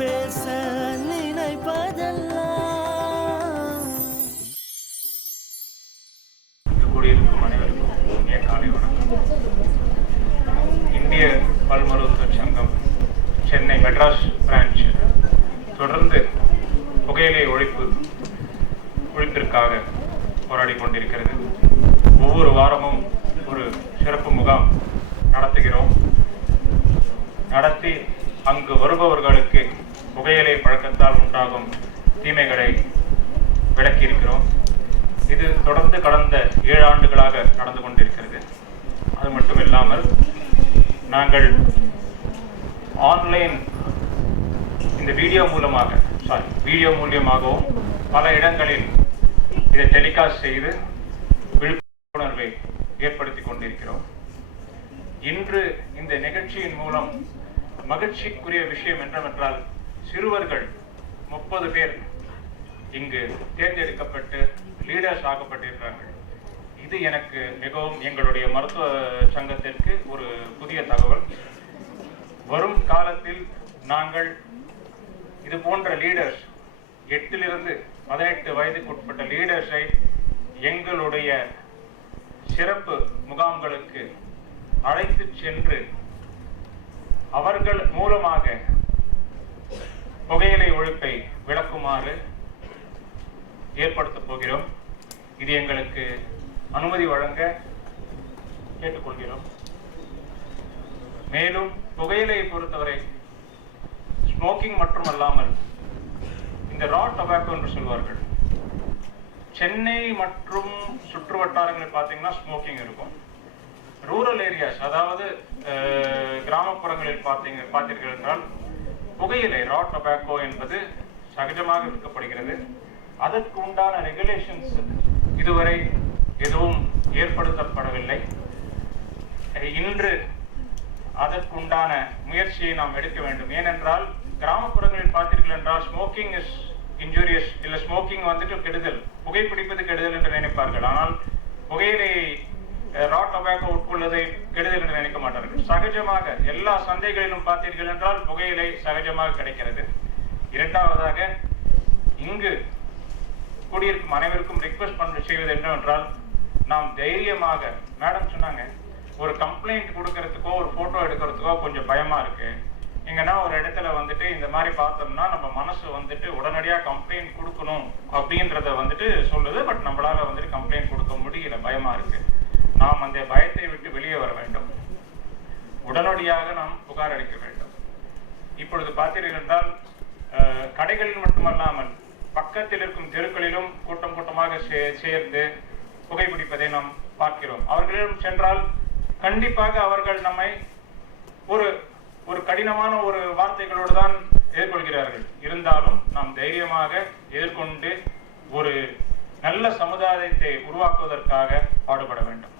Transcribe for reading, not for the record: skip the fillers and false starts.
பேச நினைப்பதெல்லாம். கூடியிருக்கும் அனைவருக்கும் இனிய காலை வணக்கம். இந்திய பல் மருத்துவ சங்கம் சென்னை மெட்ராஸ் பிரான்ச் தொடர்ந்து புகையிலை ஒழிப்பிற்காக போராடி கொண்டிருக்கிறது. ஒவ்வொரு வாரமும் ஒரு சிறப்பு முகாம் நடத்துகிறோம். நடத்தி அங்கு வருபவர்களுக்கு புகையிலை பழக்கத்தால் உண்டாகும் தீமைகளை விளக்கியிருக்கிறோம். இது தொடர்ந்து கடந்த 7 ஆண்டுகளாக நடந்து கொண்டிருக்கிறது. அது மட்டும் இல்லாமல் நாங்கள் ஆன்லைன் இந்த வீடியோ மூலியமாகவும் பல இடங்களில் இதை டெலிகாஸ்ட் செய்து விழிப்புணர்வை ஏற்படுத்தி கொண்டிருக்கிறோம். இன்று இந்த நிகழ்ச்சியின் மூலம் மகிழ்ச்சிக்குரிய விஷயம் என்னவென்றால் சிறுவர்கள் 30 பேர் இங்கு தேர்ந்தெடுக்கப்பட்டு லீடர்ஸ் ஆக்கப்பட்டிருக்கிறார்கள். இது எனக்கு மிகவும் எங்களுடைய மருத்துவ சங்கத்திற்கு ஒரு புதிய தகவல். வரும் காலத்தில் நாங்கள் இது போன்ற லீடர்ஸ் 8 to 18 வயதுக்குட்பட்ட லீடர்ஸை எங்களுடைய சிறப்பு முகாம்களுக்கு அழைத்து சென்று அவர்கள் மூலமாக புகையிலை ஒழிப்பை விளக்குமாறு ஏற்படுத்தப் போகிறோம். இது எங்களுக்கு அனுமதி வழங்க கேட்டுக்கொள்கிறோம். மேலும் புகையிலையை பொறுத்தவரை ஸ்மோக்கிங் மட்டுமல்லாமல் இந்த ரா டொபாக்கோ என்று சொல்வார்கள். சென்னை மற்றும் சுற்று வட்டாரங்களில் பார்த்தீங்கன்னா ஸ்மோக்கிங் இருக்கும். ரூரல் ஏரியாஸ், அதாவது கிராமப்புறங்களில் பார்த்தீர்கள் என்றால் புகையிலை ரா டொபாக்கோ என்பது சகஜமாக விற்கப்படுகிறது. அதற்கு உண்டான ரெகுலேஷன்ஸ் இதுவரை எதுவும் ஏற்படுத்தப்படவில்லை. இன்று அதற்குண்டான முயற்சியை நாம் எடுக்க வேண்டும். ஏனென்றால் கிராமப்புறங்களில் பார்த்தீர்கள் என்றால் ஸ்மோக்கிங் இஸ் இன்ஜூரியஸ், இல்லை ஸ்மோக்கிங் கெடுதல், புகைப்பிடிப்பது கெடுதல் என்று நினைப்பார்கள். ஆனால் புகையிலை ரா டொபாக்கோ உட்கொள்வதை கெடுதல் என்று நினைக்க மாட்டார்கள். சகஜமாக எல்லா சந்தைகளிலும் பார்த்தீர்கள் என்றால் புகையிலை சகஜமாக கிடைக்கிறது. இரண்டாவதாக இங்கு கூடியிருக்கும் அனைவருக்கும் ரிக்வெஸ்ட் செய்வது என்னவென்றால், நாம் தைரியமாக, மேடம் சொன்னாங்க, ஒரு கம்ப்ளைண்ட் கொடுக்கறதுக்கோ ஒரு போட்டோ எடுக்கிறதுக்கோ கொஞ்சம் பயமா இருக்கு. எங்கன்னா ஒரு இடத்துல இந்த மாதிரி பார்த்தோம்னா நம்ம மனசு உடனடியாக கம்ப்ளைண்ட் கொடுக்கணும் அப்படின்றத சொல்லுது. பட் நம்மளால கம்ப்ளைண்ட் கொடுக்க முடியல, பயமா இருக்கு. நாம் அந்த பயத்தை விட்டு வெளியே வர வேண்டும். உடனடியாக நாம் புகார் அளிக்க வேண்டும். இப்பொழுது பார்த்தீர்கள் என்றால் கடைகளில் மட்டுமல்லாமல் பக்கத்தில் இருக்கும் தெருக்களிலும் கூட்டம் கூட்டமாக சேர்ந்து புகைப்பிடிப்பதை நாம் பார்க்கிறோம். அவர்களிடம் சென்றால் கண்டிப்பாக அவர்கள் நம்மை ஒரு கடினமான ஒரு வார்த்தைகளோடு தான் எதிர்கொள்கிறார்கள். இருந்தாலும் நாம் தைரியமாக எதிர்கொண்டு ஒரு நல்ல சமுதாயத்தை உருவாக்குவதற்காக பாடுபட வேண்டும்.